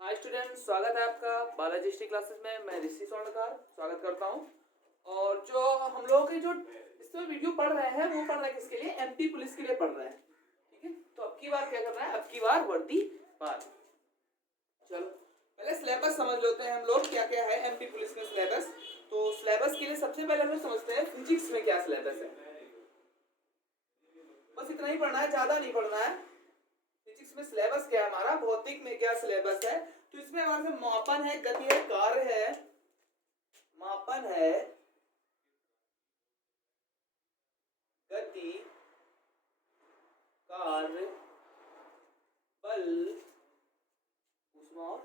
Hi student, स्वागत है आपका बालाजी हिस्ट्री क्लासेस में। मैं ऋषि स्वर्णकार स्वागत करता हूं। और जो हम लोग के जो इसमें वीडियो पढ़ रहे हैं वो पढ़ रहे हैं किसके लिए? एमपी पुलिस के लिए पढ़ रहे हैं। ठीक है, तो अब की बार क्या करना है? अब की बार वर्दी बार। चलो पहले सिलेबस समझ लेते हैं हम लोग, क्या क्या है एमपी पुलिस में सिलेबस। तो सिलेबस के लिए सबसे पहले हम लोग समझते हैं फिजिक्स में क्या सिलेबस है। बस इतना ही पढ़ना है, ज्यादा नहीं पढ़ना है। फिजिक्स में सिलेबस क्या है हमारा, भौतिक में क्या सिलेबस है। तो इसमें हमारे से मापन है, गति है, कार्य है, मापन है, गति, कार्य, बल, ऊष्मा और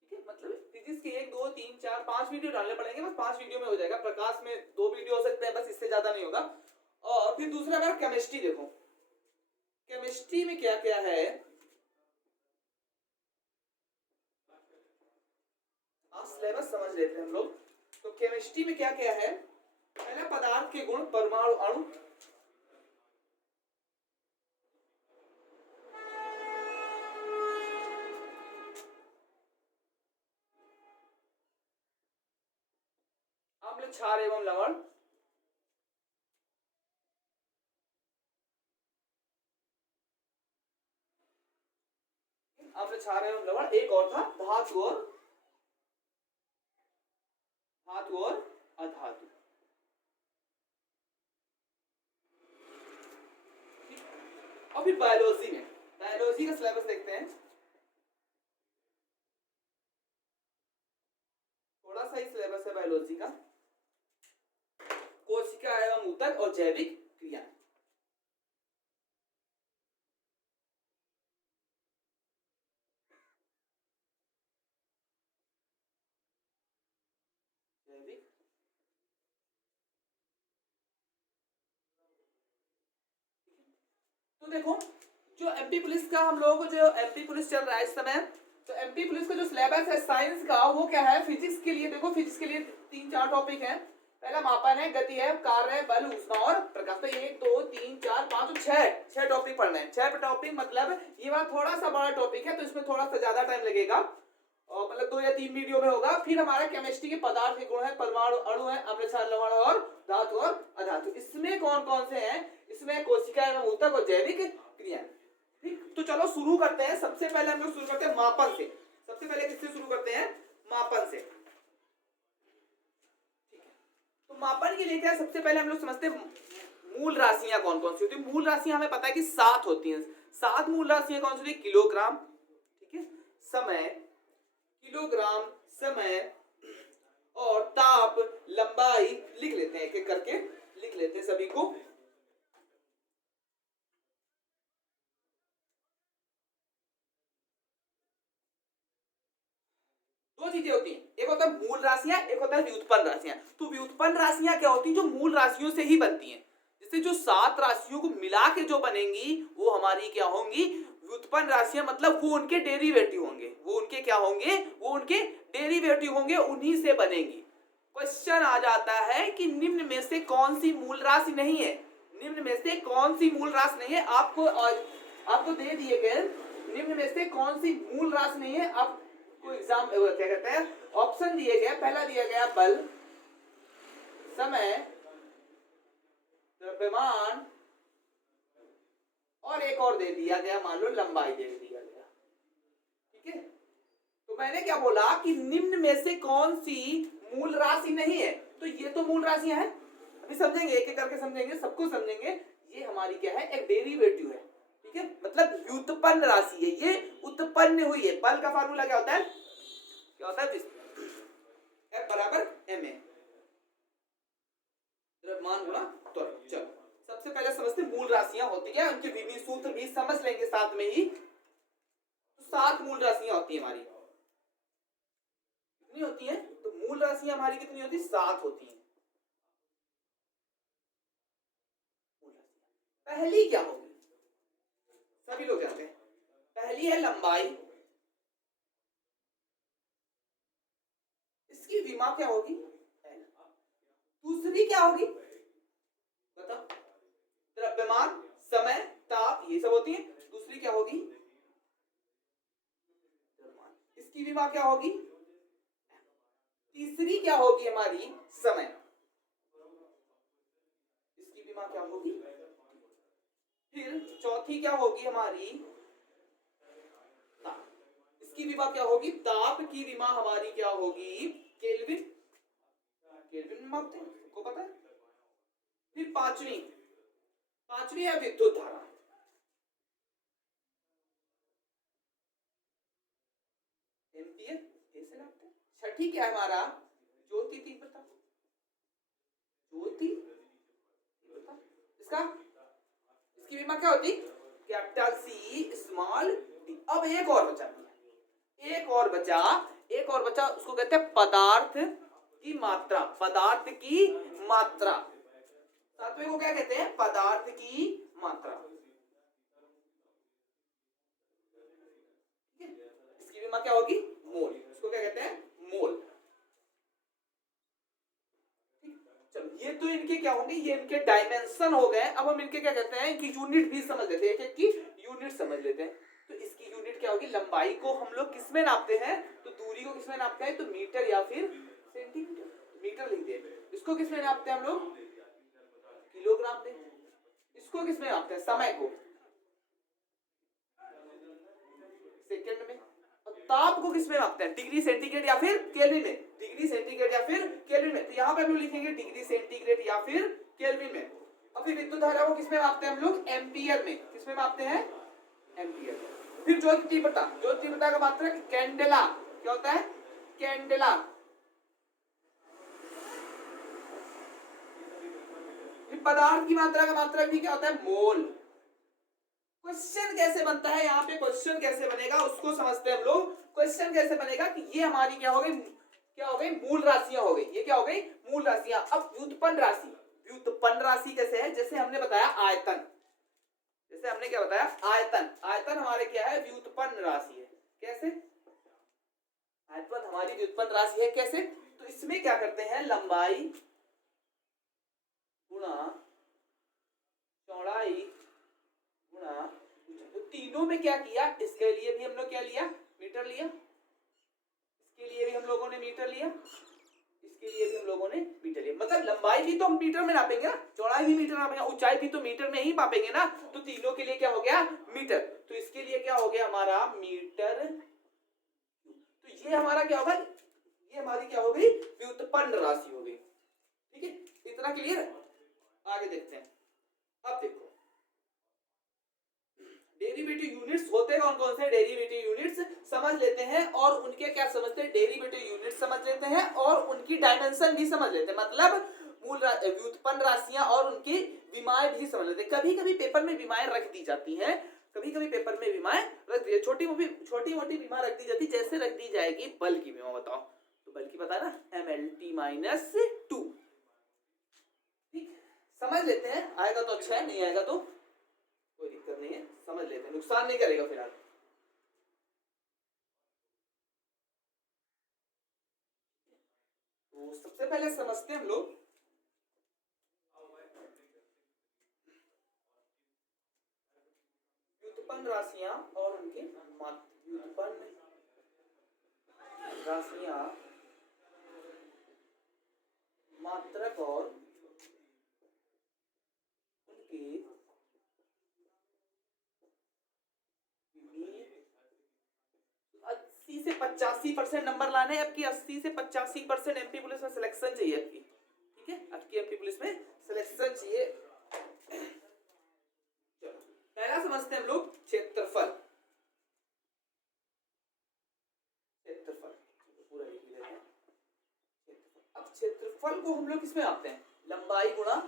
ठीक है। मतलब फिजिक्स के 1 2 3 4 5 वीडियो डालने पड़ेंगे, बस 5 वीडियो में हो जाएगा। प्रकाश में 2 वीडियो हो सकते हैं, बस इससे ज्यादा नहीं होगा। और फिर दूसरा बार केमिस्ट्री देखो, केमिस्ट्री में क्या क्या है आप सिलेबस समझ लेते हैं हम लोग। तो केमिस्ट्री में क्या क्या है? पहला पदार्थ के गुण, परमाणु, अणु, अम्ल, क्षार एवं लवण, अम्ल, क्षार एवं लवण। एक और था धातु और अधातु। और फिर बायोलॉजी में, बायोलॉजी का सिलेबस देखते हैं। थोड़ा सा ही सिलेबस है बायोलॉजी का। कोशिका एवं ऊतक और जैविक क्रिया। जैविक, तो देखो जो एमपी पुलिस का हम लोगों को जो एमपी पुलिस चल रहा है इस समय, तो एमपी पुलिस का जो सिलेबस है साइंस का वो क्या है? फिजिक्स के लिए देखो, फिजिक्स के लिए 3-4 टॉपिक हैं। पहला मापन है, गति है, कार्य है, बल, ऊष्मा और प्रकाश। तो 1 2 3 4 5 6 टॉपिक पढ़ने हैं। 6 टॉपिक मतलब ये वाला थोड़ा सा बड़ा टॉपिक है, तो इसमें थोड़ा सा ज्यादा टाइम लगेगा और मतलब 2 या 3 वीडियो में होगा। फिर हमारा केमिस्ट्री के पदार्थ के गुण है, परमाणु, अणु है, अम्ल, क्षार, लवण और धातु और अधातु। इसमें कौन कौन से हैं? इसमें कोशिका एवं ऊतक और जैविक क्रिया। ठीक, तो चलो शुरू करते हैं। सबसे पहले हम लोग शुरू करते हैं मापन से। सबसे पहले किससे शुरू करते हैं? मापन से। ठीक है, तो मापन के लिए क्या, सबसे पहले हम लोग समझते हैं मूल राशियां कौन कौन सी होती है। मूल राशियां हमें पता है कि 7 होती हैं। 7 मूल राशियां कौन सी होती है? किलोग्राम, ठीक है, समय, किलोग्राम, समय और ताप, लंबाई। लिख लेते हैं एक एक करके, लिख लेते हैं सभी को। दो चीजें होती हैं, एक होता है मूल राशियां, एक होता है व्युत्पन्न राशियां। तो व्युत्पन्न राशियां क्या होती हैं? जो मूल राशियों से ही बनती हैं। जैसे जो 7 राशियों को मिला के जो बनेंगी वो हमारी क्या होंगी? व्युत्पन्न राशियां। मतलब वो उनके डेरिवेटिव होंगे, वो उनके क्या होंगे? वो उनके डेरिवेटिव होंगे, उन्हीं से बनेंगी। क्वेश्चन आ जाता है कि निम्न में से कौन सी मूल राशि नहीं है? निम्न में से कौन सी मूल राशि नहीं है? आपको दे दिए गए निम्न में से कौन सी मूल राशि नहीं है। आप को एग्जाम क्या कहते हैं, ऑप्शन दिए गए। पहला दिया गया बल, समय, द्रव्यमान और एक और दे दिया गया, मान लो लंबाई दे दिया गया। ठीक है, तो मैंने क्या बोला कि निम्न में से कौन सी मूल राशि नहीं है। तो ये तो मूल राशियां हैं, अभी समझेंगे, एक एक करके समझेंगे, सबको समझेंगे। ये हमारी क्या है? एक डेरिवेटिव है। ठीक है, मतलब व्युत्पन्न राशि है, ये उत्पन्न हुई है। बल का फार्मूला क्या होता है? क्या होता है? F बराबर ma, द्रव्यमान गुणा त्वरण। चलो सबसे पहले समझते मूल राशियां होती है, उनके विभिन्न सूत्र भी समझ लेंगे साथ में ही। तो 7 मूल राशियां होती है हमारी। कितनी होती है? तो मूल राशियां हमारी कितनी होती है? 7 होती है। पहली क्या होगी? सभी लोग जानते हैं, पहली है लंबाई। इसकी विमा क्या होगी? दूसरी क्या होगी? बताओ। द्रव्यमान, समय, ताप, ये सब होती है। दूसरी क्या होगी? इसकी विमा क्या होगी, तीसरी क्या होगी हमारी समय, इसकी विमा क्या होगी, फिर चौथी क्या होगी हमारी ताप, इसकी विमा क्या होगी, ताप की विमा हमारी क्या होगी केल्विन, केल्विन में मापते हैं, सबको पता है। फिर पांचवी, पांचवी है विद्युत धारा, एम्पियर ऐसे नापते हैं। छठी क्या है हमारा ज्योति तीव्रता, ज्योति तीव्रता, इसका इसकी विमा क्या होती, कैपिटल सी स्मॉल डी। अब एक और बचा, एक और बचा, एक और बचा, उसको कहते हैं पदार्थ की मात्रा, पदार्थ की मात्रा, सातवें को क्या कहते हैं, पदार्थ की मात्रा। इसकी विमा क्या होगी मोल, इसको क्या कहते हैं मोल। चलो ये तो इनके क्या होंगे, ये इनके डायमेंशन हो गए। अब हम इनके क्या कहते हैं, इनकी यूनिट भी समझ लेते हैं, एक की यूनिट समझ लेते हैं। तो इसकी यूनिट क्या होगी, लंबाई को हम लोग किस में नापते हैं, तो दूरी को किस में नापते हैं, तो मीटर या फिर सेंटीमीटर, मीटर लिख दिए। इसको किस में नापते हैं हम लोग, किलोग्राम में। इसको किस में नापते हैं, समय को सेकंड में। और ताप को किस में नापते हैं, डिग्री सेंटीग्रेड या फिर केल्विन में, डिग्री सेंटीग्रेड या फिर केल्विन में। तो यहाँ पे हम लोग लिखेंगे डिग्री सेंटीग्रेड या फिर केल्विन में। और फिर विद्युत धारा को किस में मापते हैं हम लोग, एम्पियर में, किस में मापते हैं, एम्पियर में। फिर ज्योति तीव्रता, ज्योति तीव्रता का मात्रक कैंडेला, क्या होता है कैंडेला। फिर पदार्थ की मात्रा का मात्रक भी क्या होता है मोल। क्वेश्चन कैसे बनता है, यहाँ पे क्वेश्चन कैसे बनेगा उसको समझते हैं हम लोग। क्वेश्चन कैसे बनेगा कि ये हमारी क्या हो गई, क्या हो गई मूल राशियां हो गई, ये क्या हो गई मूल राशियां। अब व्युत्पन्न राशि, व्युत्पन्न राशि कैसे है, जैसे हमने बताया आयतन, जैसे हमने क्या बताया आयतन, आयतन हमारे क्या है व्युत्पन्न राशि है। कैसे, आयतन हमारी व्युत्पन्न राशि है कैसे, तो इसमें क्या करते हैं लंबाई गुणा चौड़ाई गुणा, तो तीनों में क्या किया, इसके लिए भी हम लोग क्या लिया मीटर लिया, इसके लिए भी हम लोगों ने मीटर लिया, इसके लिए भी हम लोगों ने मीटर लिया। मतलब लंबाई भी तो हम मीटर में नापेंगे ना, चौड़ाई भी मीटर नापेंगे, ऊंचाई भी तो मीटर में ही मापेंगे ना। तो तीनों के लिए क्या हो गया मीटर, तो इसके लिए क्या हो गया हमारा मीटर। तो ये हमारा क्या होगा, ये हमारी क्या हो गई व्युत्पन्न राशि हो गई। ठीक है, इतना क्लियर है। आगे देखते हैं। अब देखो डेरिवेटिव यूनिट्स होते कौन कौन से, डेरिवेटिव यूनिट्स समझ लेते हैं और उनके क्या समझते हैं, डेरिवेटिव यूनिट्स समझ लेते हैं और उनकी डायमेंशन भी समझ लेते हैं, मतलब मूल व्युत्पन्न राशियां और उनकी विमाएं भी समझ लेते हैं। कभी कभी पेपर में विमाएं रख दी जाती हैं, कभी कभी पेपर में विमाएं रख दी, छोटी मोटी विमा रख दी जाती, जैसे रख दी जाएगी बल की विमा। बताओ तो बल की पता है ना MLT-2। ठीक, समझ लेते हैं, आएगा तो अच्छा है, नहीं आएगा तो कोई दिक्कत नहीं है, समझ लेते हैं, नुकसान नहीं करेगा फिलहाल। तो सबसे पहले समझते हैं हम लोग व्युत्पन्न राशियां और उनके व्युत्पन्न राशियां मात्रक और उनके 80 से 85% नंबर लाने हैं। आपकी 80 से 85% एमपी पुलिस में सिलेक्शन चाहिए आपकी, ठीक है, आपकी एमपी पुलिस में सिलेक्शन चाहिए। चलो पहला समझते हैं हम लोग क्षेत्रफल, क्षेत्रफल पूरा लिख लेते हैं। अब क्षेत्रफल को हम लोग किसमें आते हैं, लंबाई गुणा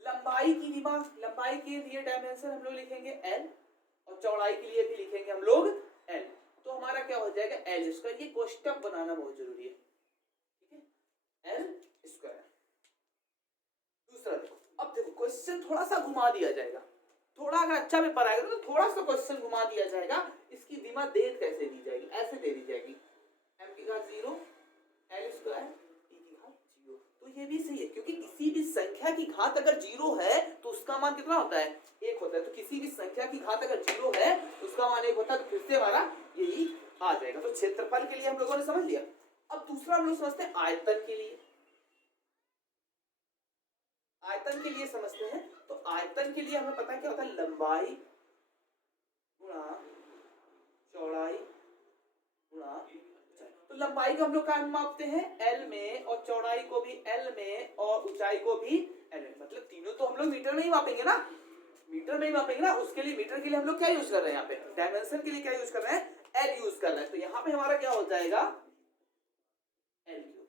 लंबाई की विमा, लंबाई के लिए डायमेंशन हम लोग लिखेंगे L और चौड़ाई के लिए भी लिखेंगे हम लोग L। तो हमारा क्या हो जाएगा L स्क्वायर, ये कोष्टक बनाना बहुत जरूरी है, ठीक है, L स्क्वायर। दूसरा देखो, अब देखो क्वेश्चन थोड़ा सा घुमा दिया जाएगा, थोड़ा अगर अच्छा पेपर आएगा तो थोड़ा सा क्वेश्चन घुमा दिया जाएगा। इसकी विमा दे कैसे दी जाएगी, ऐसे दे दी जाएगी m की घात 0 L स्क्वायर t की घात 0। तो ये भी सही है, क्योंकि किसी भी संख्या की घात अगर 0 है तो उसका मान कितना होता है 1 होता है। होता है। तो किसी भी संख्या की घात अगर 0 है तो उसका मान 1 होता है, तो फिर से हमारा यही आ जाएगा। तो क्षेत्रफल के लिए हम लोगों ने समझ लिया। अब दूसरा हम लोग समझते हैं आयतन के लिए। आयतन के लिए समझते हैं। तो आयतन के लिए हमें पता है क्या होता है, लंबाई गुणा चौड़ाई गुणा ऊंचाई। तो लंबाई को हम लोग कहाँ मापते हैं, एल में, और चौड़ाई को भी एल में, और ऊंचाई को भी एल में। मतलब तीनों तो हम लोग मीटर में ही मापेंगे ना, मीटर में ही मापेंगे ना। उसके लिए मीटर के लिए हम लोग क्या यूज कर रहे हैं, यहाँ पे डायमेंशन के लिए क्या यूज कर रहे हैं, एल यूज कर रहे हैं। तो यहाँ पे हमारा क्या हो जाएगा, एल क्यूब।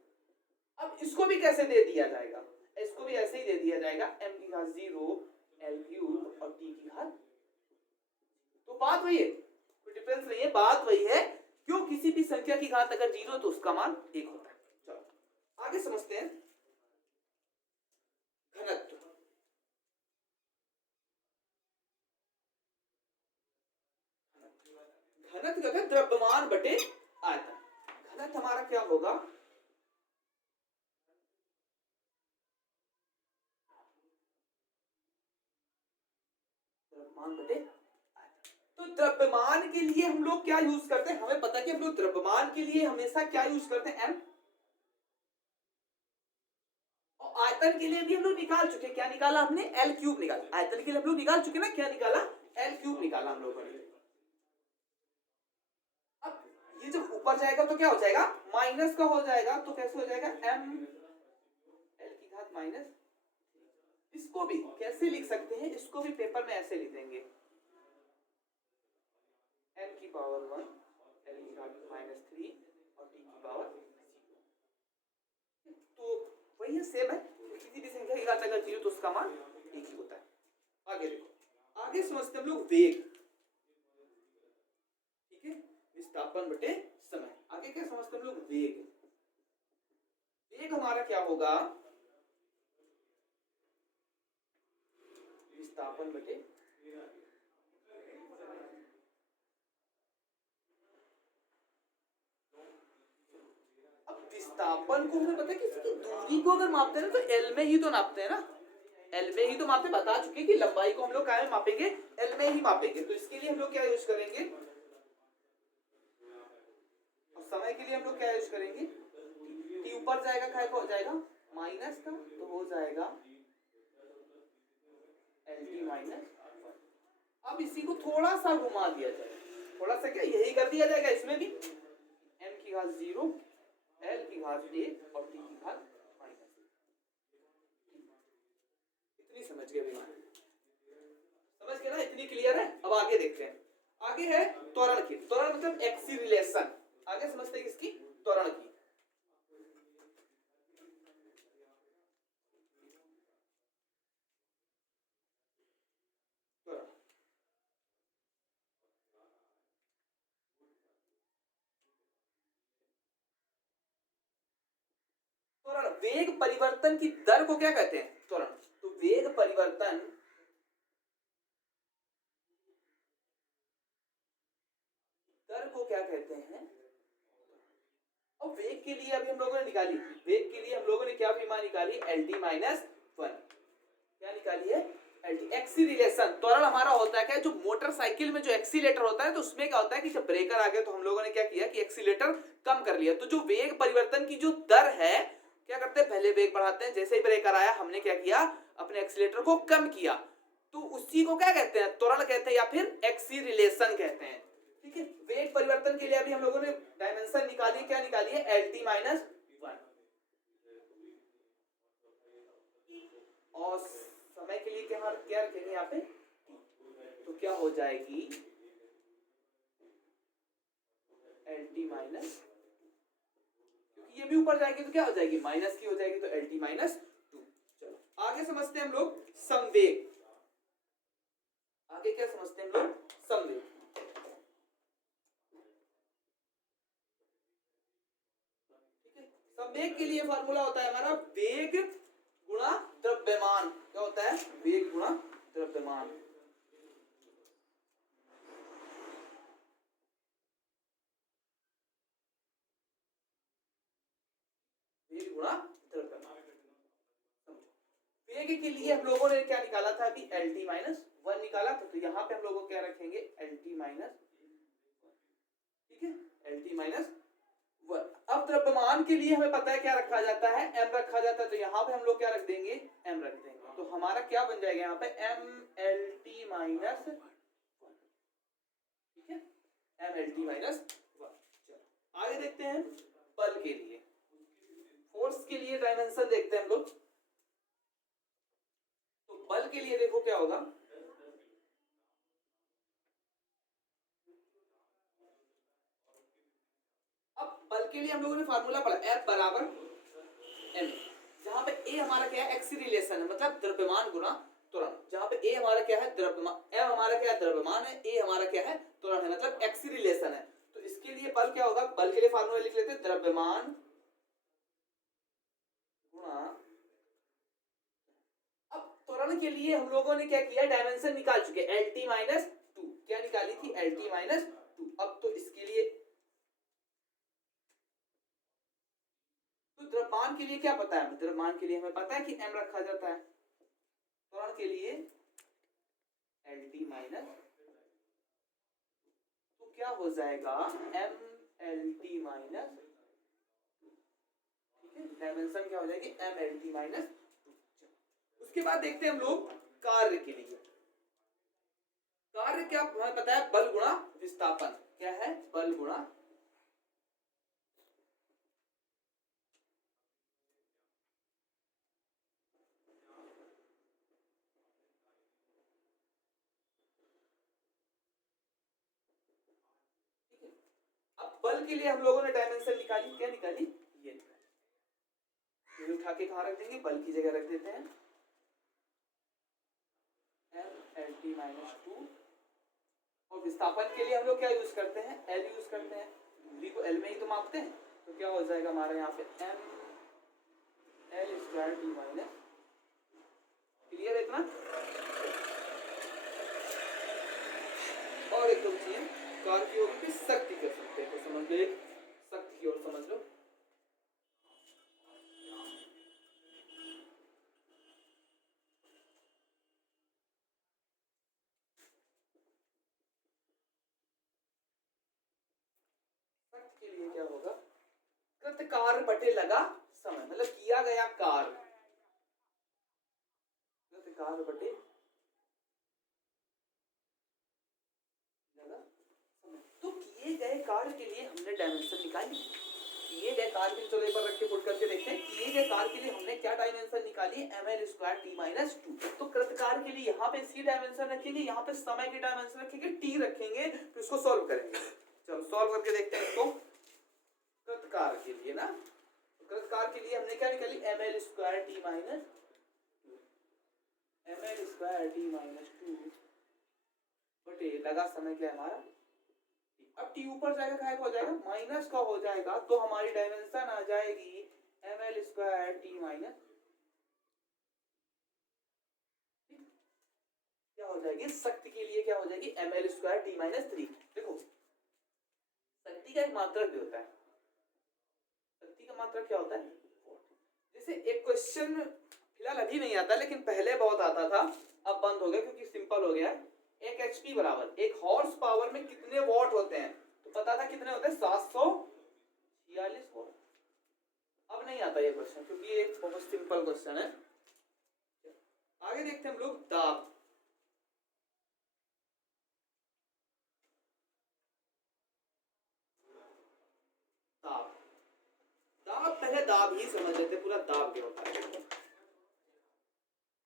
अब इसको भी कैसे दे दिया जाएगा, इसको भी ऐसे ही दे दिया जाएगा, m की घात 0 एल क्यूब और t की घात। तो बात वही है, कोई डिफरेंस नहीं है, बात वही है। क्यों, किसी भी संख्या की घात अगर 0 तो उसका मान 1 होता है। चलो आगे समझते हैं घनत्व। घनत्व क्या है, द्रव्यमान बटे आयतन। घनत्व हमारा क्या होगा, द्रव्यमान बटे आयतन। तो द्रव्यमान के लिए हम लोग क्या यूज करते हैं, हमें पता है कि हम लोग द्रव्यमान के लिए हमेशा क्या यूज करते हैं, m। और आयतन के लिए भी हम लोग निकाल चुके, क्या निकाला हमने, एल क्यूब निकाला। आयतन के लिए हम लोग निकाल चुके ना, क्या निकाला, एल क्यूब निकाला हम लोगों ने। अब ये जब ऊपर जाएगा तो क्या हो जाएगा, माइनस का हो जाएगा। तो कैसे हो जाएगा, m एल की घात माइनस। इसको भी कैसे लिख सकते हैं, इसको भी पेपर में ऐसे लिख देंगे, m की पावर 1 एल की घात -3 और t की पावर 0। तो वही है, सेम है। किसी भी संख्या की घात अगर 0 तो उसका मान 1 ही होता है। आगे देखो, आगे समझते हम लोग वेग। ठीक है, विस्थापन बटे समय। आगे क्या समझते हम लोग, वेग। वेग हमारा क्या होगा, विस्थापन बटे। अब विस्थापन को हमें पता है कि इसकी दूरी को अगर मापते हैं ना, तो एल में ही तो नापते हैं ना, एल में ही तो मापते। बता चुके कि लंबाई को हम लोग क्या मापेंगे, एल में ही मापेंगे। तो इसके लिए हम लोग क्या यूज करेंगे, और समय के लिए हम लोग क्या यूज करेंगे, टी ऊपर जाएगा, क्या हो जाएगा माइनस का, तो हो जाएगा एल टी माइनस। अब इसी को थोड़ा सा घुमा दिया जाए, थोड़ा सा क्या यही कर दिया जाएगा, इसमें भी m की घात 0 एल की घात 1 और t की घात -1। इतनी समझ गए भैया, समझ गए ना, इतनी क्लियर है। अब आगे देखते हैं, आगे है त्वरण की। त्वरण मतलब एक्सीलरेशन। आगे समझते हैं किसकी, त्वरण की। त्वरण, वेग परिवर्तन की दर को क्या कहते हैं, त्वरण। तो वेग परिवर्तन दर को क्या कहते हैं। और वेग के लिए अभी हम लोगों ने निकाली, वेग के लिए हम लोगों ने क्या विमा निकाली, एल टी माइनस 1। क्या निकाली है, एल टी। एक्सीलरेशन, त्वरण हमारा होता है क्या, जो मोटरसाइकिल में जो एक्सीलेटर होता है, तो उसमें क्या होता है कि जब ब्रेकर आ गया तो हम लोगों ने क्या किया कि एक्सीलेटर कम कर लिया। तो जो वेग परिवर्तन की जो दर है, क्या करते हैं, पहले वेग बढ़ाते हैं, जैसे ही ब्रेकर आया हमने क्या किया, अपने एक्सीलेटर को कम किया। तो उसी को क्या कहते हैं, त्वरण कहते हैं, या फिर एक्सीलरेशन कहते हैं। ठीक है, वेग परिवर्तन के लिए अभी हम लोगों ने डायमेंशन निकाली, क्या निकाली है, एल टी माइनस 1। और समय के लिए क्या रखेंगे यहाँ पे, तो क्या हो जाएगी, एल टी माइनस, क्योंकि ये भी ऊपर जाएगी तो क्या हो जाएगी, माइनस की हो जाएगी, तो एल टी माइनस 2। चलो आगे समझते हैं हम लोग संवेग। आगे क्या समझते हैं हम लोग, संवेग। ठीक है, संवेग के लिए फॉर्मूला होता है हमारा वेग गुणा द्रव्यमान। क्या होता है, वेग गुणा द्रव्यमान। वेग गुणा द्रव्यमान। के लिए हम लोगों ने क्या निकाला था अभी, LT माइनस 1 निकाला था, तो यहाँ पे हम लोगों क्या रखेंगे, LT माइनस, ठीक है, LT माइनस 1। अब द्रव्यमान के लिए हमें पता है क्या रखा जाता है, m रखा जाता है, तो यहाँ पे हम लोग क्या रख देंगे, m रख देंगे, तो हमारा क्या बन जाएगा यहाँ पे MLT माइनस 1, ठीक है, MLT माइनस 1। चलो आगे देखते हैं बल के लिए, फोर्स के लिए डायमेंशन देखते हैं हम लोग। तो बल के लिए देखो क्या होगा, अब बल के लिए हम लोगों ने फार्मूला पढ़ा, F बराबर m, जहां पे a हमारा क्या है, एक्सीलरेशन है, मतलब द्रव्यमान गुना त्वरण। जहां पे a हमारा क्या है, द्रव्यमान, m हमारा क्या है, द्रव्यमान है, a हमारा क्या है, त्वरण है, मतलब एक्सीलरेशन है। तो इसके लिए बल क्या होगा, बल के लिए फार्मूला लिख लेते हैं, द्रव्यमान गुना, अब त्वरण के लिए हम लोगों ने क्या किया, डायमेंशन निकाल चुके, LT माइनस 2, क्या निकाली थी, LT माइनस 2। अब तो इसके लिए, तो द्रव्यमान के लिए क्या पता है, द्रव्यमान के लिए हमें पता है कि m रखा जाता है, त्वरण के लिए LT माइनस, तो क्या हो जाएगा, MLT माइनस, ठीक है, डायमेंशन क्या हो जाएगी, MLT माइनस। उसके बाद देखते हैं हम लोग कार्य के लिए, कार्य क्या हमें पता है, बल गुणा विस्थापन, क्या है, बल गुणा, अब बल के लिए हम लोगों ने डायमेंशन निकाली, क्या निकाली, ये निकाली, ये उठा के कहां रख देंगे, बल की जगह रख देते हैं MLT माइनस 2, और विस्थापन के लिए हम लोग क्या यूज करते हैं, L यूज करते हैं, दूरी को L में ही तो मापते हैं, तो क्या हो जाएगा हमारा यहाँ पे ML square T minus, clear है इतना। और एक दो चीज, कार्य की ओर की शक्ति कर सकते हैं, तो समझ लो, एक शक्ति की ओर समझ लो, शक्ति के लिए क्या होगा, कृत कार्य बटे लगा समय, मतलब किया गया कार्य, कृत कार्य बटे लगा समय। तो किए गए कार्य के लिए हमने डायमेंशन निकाली, किए गए कार्य के, चलो एक बार रख के पुट करके देखते हैं, किए गए कार्य के लिए हमने क्या डायमेंशन निकाली, ML स्क्वायर T माइनस 2। तो कृत कार्य के लिए यहाँ पे C डायमेंशन रखेंगे, यहाँ पे समय की डायमेंशन रखेंगे, T रखेंगे, तो इसको सॉल्व करेंगे। चलो सॉल्व करके देखते हैं इसको, कृत कार्य के लिए ना, कृत कार्य के लिए हमने क्या निकाली, ML square T minus, ML square T minus 2 बटे लगा समय क्या है हमारा, अब T ऊपर जाएगा, क्या हो जाएगा, माइनस का हो जाएगा, तो हमारी डायमेंशन आ जाएगी ML स्क्वायर T माइनस, क्या हो जाएगी, शक्ति के लिए क्या हो जाएगी, ML स्क्वायर T माइनस 3। देखो शक्ति का एक मात्रक भी होता है, शक्ति का मात्रक क्या होता है, जैसे एक क्वेश्चन फिलहाल अभी नहीं आता, लेकिन पहले बहुत आता था, अब बंद हो गया क्योंकि सिंपल हो गया है। एक HP बराबर, एक हॉर्स पावर में कितने वॉट होते हैं, तो पता था कितने होते हैं, 746 वॉट। अब नहीं आता ये क्वेश्चन क्योंकि ये बहुत सिंपल क्वेश्चन है। आगे देखते हैं हम लोग दाब, दाब, दाब पहले दाब ही समझ लेते, पूरा दाब क्या होता है,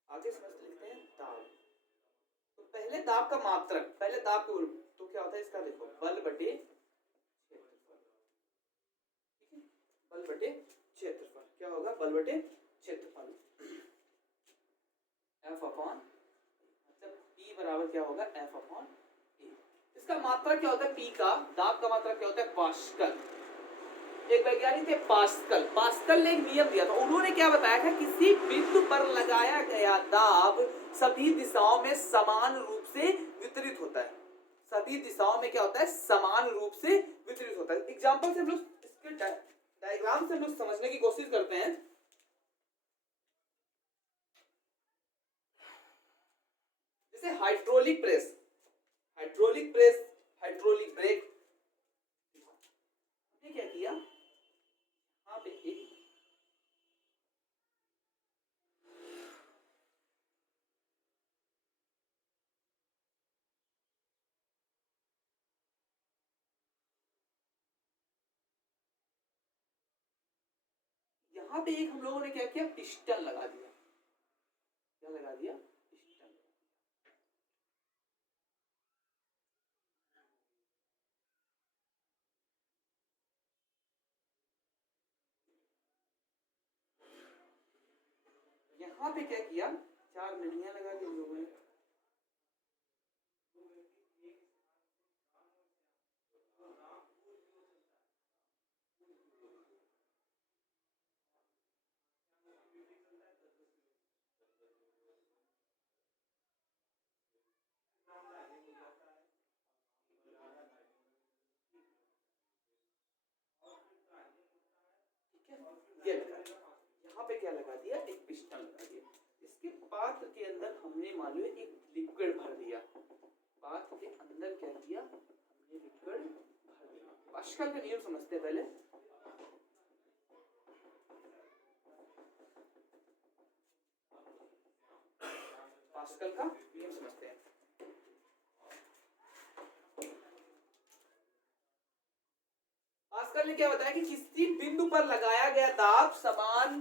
आगे समझ लेते हैं दाब। तो पहले दाब का मात्रक, पहले दाब को, तो क्या होता है इसका, देखो बल बटे क्षेत्रफल, ठीक है, बल बटे क्षेत्रफल, क्या होगा, बल बटे क्षेत्रफल, F अपॉन, मतलब P बराबर क्या होगा, F अपॉन A। इसका मात्रक क्या होता है, P का, दाब का मात्रक क्या होता है, पास्कल। एक वैज्ञानिक थे पास्कल, पास्कल ने एक नियम दिया था, उन्होंने क्या बताया था, किसी बिंदु पर लगाया गया दाब सभी दिशाओं में समान रूप से वितरित होता है, सभी दिशाओं में क्या होता है, समान रूप से वितरित होता है। एग्जांपल से हम लोग इसके डायग्राम से हम लोग समझने की कोशिश करते हैं। जैसे hydraulic press, hydraulic press, hydraulic brake, ये क्या किया, यहाँ पे एक यहाँ पे एक हम लोगों ने क्या किया, पिस्टन लगा दिया, क्या लगा दिया, पिस्टन। यहाँ पे क्या किया, 4 नलियां लगा दी हम लोगों ने। ये लगा, यहाँ पे क्या लगा दिया, एक पिस्टन लगा दिया। इसके पात्र के अंदर हमने मान लो एक लिक्विड भर दिया, पात्र के अंदर क्या किया, हमने लिक्विड भर दिया। पास्कल का नियम समझते हैं पहले। पास्कल का नियम समझते हैं। पास्कल ने क्या बताया कि किसी बिंदु पर लगाया गया दाब समान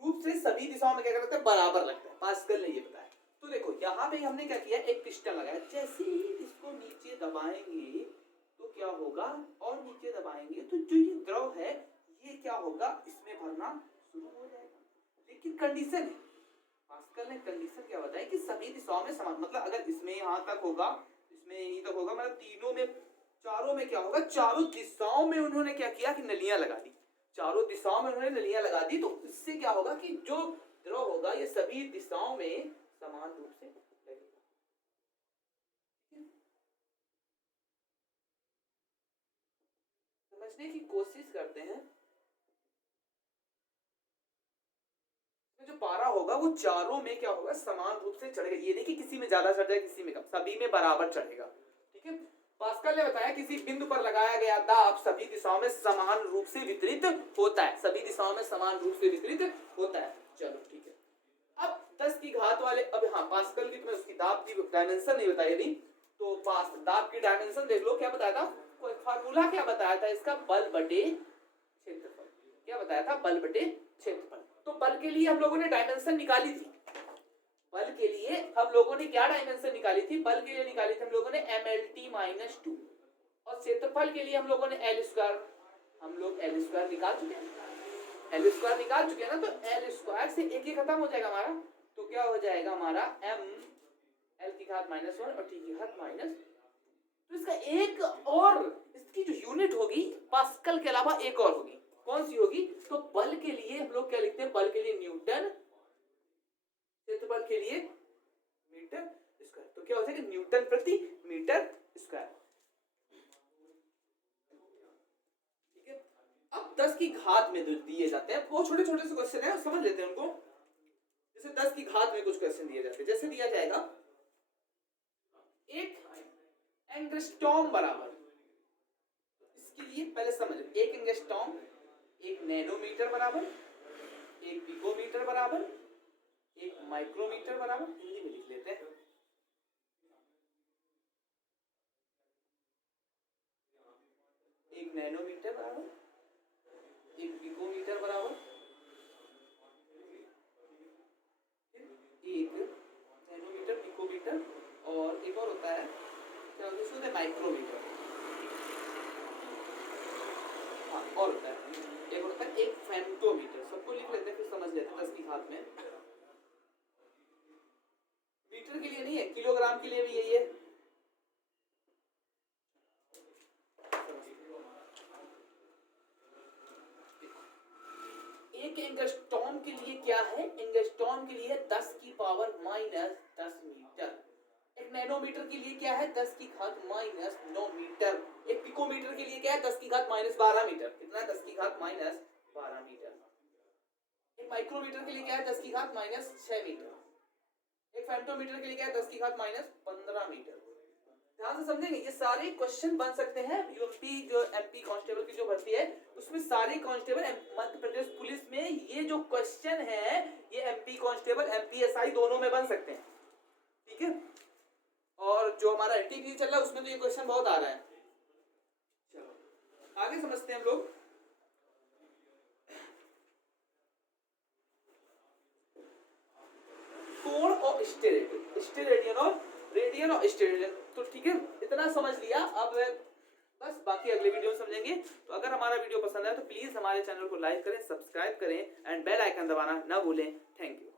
रूप से सभी दिशाओं में क्या करते हैं, बराबर लगता है। पास्कल ने ये बताया। तो देखो यहाँ पे हमने क्या किया, एक पिस्टन लगाया, जैसे ही इसको नीचे दबाएंगे तो क्या होगा, और नीचे दबाएंगे तो जो ये द्रव है ये क्या होगा, इसमें भरना शुरू हो जाएगा। लेकिन कंडीशन है, पास्कल ने कंडीशन क्या बताया कि सभी दिशाओं में समान, मतलब अगर इसमें यहाँ तक होगा, इसमें यहीं तक होगा, मतलब तीनों में, चारों में क्या होगा, चारों दिशाओं में उन्होंने क्या किया कि नलियां लगा दी, चारों दिशाओं में उन्होंने नलियां लगा दी। तो इससे क्या होगा कि जो द्रव होगा ये सभी दिशाओं में समान रूप से लगेगा। समझने की कोशिश करते हैं। जो पारा होगा वो चारों में क्या होगा, समान रूप से चढ़ेगा। ये नहीं कि किसी में ज्यादा चढ़ जाएगा, किसी में कम, सभी में बराबर चढ़ेगा। ठीक है, पास्कल ने बताया किसी बिंदु पर लगाया गया दाब सभी दिशाओं में समान रूप से वितरित होता है, सभी दिशाओं में समान रूप से वितरित होता है। चलो ठीक है, अब 10 की घात वाले, अब हाँ पास्कल की तुम्हें उसकी दाब की डायमेंशन नहीं बताई थी, तो दाब की डायमेंशन देख लो। क्या बताया था, कोई फार्मूला क्या बताया था इसका, बल बटे क्षेत्रफल। क्या बताया था, बल बटे क्षेत्रफल। तो बल के लिए हम लोगों ने डायमेंशन निकाली थी, बल के लिए हम लोगों ने क्या डायमेंशन निकाली थी, बल के लिए निकाली थी हम लोगों ने MLT-2, और क्षेत्रफल के लिए हम लोगों ने L स्क्वायर, हम लोग L स्क्वायर निकाल चुके हैं, L स्क्वायर निकाल चुके हैं ना। तो L स्क्वायर से एक ही खत्म हो जाएगा हमारा, तो क्या हो जाएगा हमारा m L की घात -1 और T की घात माइनस। तो इसका एक और, इसकी जो यूनिट होगी पास्कल के अलावा एक और होगी, कौन सी होगी, तो बल के लिए हम लोग क्या लिखते हैं, बल के लिए न्यूटन, क्षेत्रफल के लिए मीटर स्क्वायर। तो क्या हो जाएगा, न्यूटन प्रति मीटर स्क्वायर। ठीक है, अब 10 की घात में दिए जाते हैं, वो छोटे छोटे से क्वेश्चन है, समझ लेते हैं उनको। जैसे 10 की घात में कुछ क्वेश्चन दिए जाते हैं, जैसे दिया जाएगा एक एंगस्ट्रॉम बराबर, इसके लिए पहले समझ, एक एंगस्ट्रॉम 1 नैनोमीटर बराबर, 1 पिकोमीटर बराबर, 1 माइक्रोमीटर बराबर, हिंदी में लिख लेते हैं। एक नैनोमीटर बराबर, 1 पिकोमीटर बराबर, 1 नैनोमीटर, पिकोमीटर, और एक और होता है क्या होता है, माइक्रोमीटर। हाँ, और होता है एक होता है 1 फेम्टोमीटर। सबको लिख लेते हैं फिर समझ लेते हैं 10 की घात में। मीटर के लिए नहीं है, किलोग्राम के लिए भी यही है। एक एंगस्ट्रॉम के लिए क्या है, एंगस्ट्रॉम के लिए 10 की पावर -10 मीटर। एक नैनोमीटर के लिए क्या है, 10 की घात -9 मीटर। एक पिकोमीटर के लिए क्या है, 10 की घात -12 मीटर। कितना है, 10 की घात -12 मीटर। एक माइक्रोमीटर के लिए क्या है, 10 की घात -6 मीटर। एक फेम्टोमीटर के लिए क्या है 10 की घात -15 मीटर। ध्यान से समझेंगे, ये सारे क्वेश्चन बन सकते हैं यूएमपी जो एमपी कांस्टेबल की जो भर्ती है उसमें सारे कांस्टेबल मध्य प्रदेश पुलिस में ये जो क्वेश्चन है ये एमपी कांस्टेबल एमपीएसआई दोनों में बन सकते हैं, ठीक है। और जो हमारा एनटीपीसी चल रहा है उसमें तो ये क्वेश्चन बहुत आ रहा है। चलो आगे समझते हैं हम लोग। कोण और स्टेरेडियन और रेडियन और स्टेरेडियन, तो ठीक है इतना समझ लिया। अब बस बाकी अगले वीडियो में समझेंगे। तो अगर हमारा वीडियो पसंद है तो प्लीज हमारे चैनल को लाइक करें, सब्सक्राइब करें एंड बेल आइकन दबाना ना भूलें। Thank you.